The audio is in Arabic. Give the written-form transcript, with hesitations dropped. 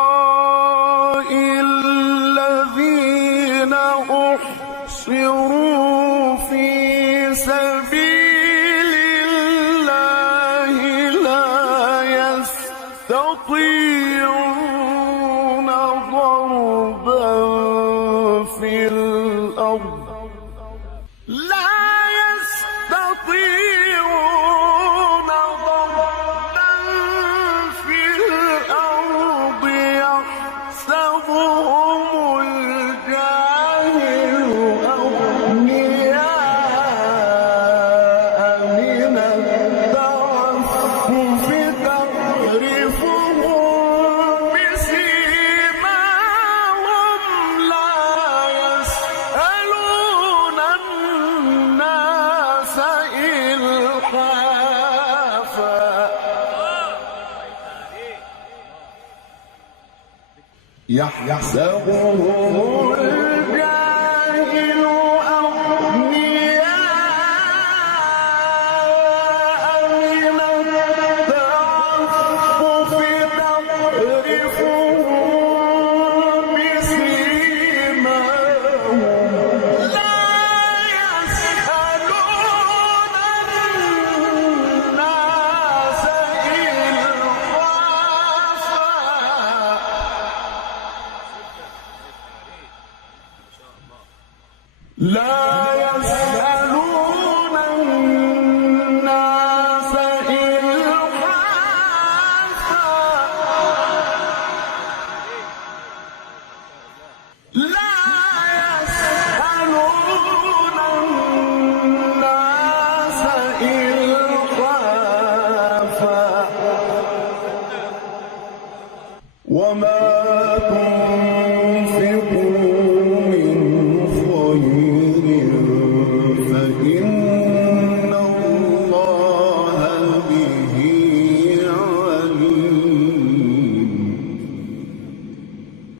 للفقراء الذين أحصروا في سبيل الله لا يستطيعون ضربا في الأرض يحسبهم الجاهل أغنياء من التعفف تعرفهم بسيماهم لا يسألون الناس إلحافا يحسبهم الجاهل أغنياء من التعفف تعرفهم بسيماهم لا يسألون الناس إلحافا وما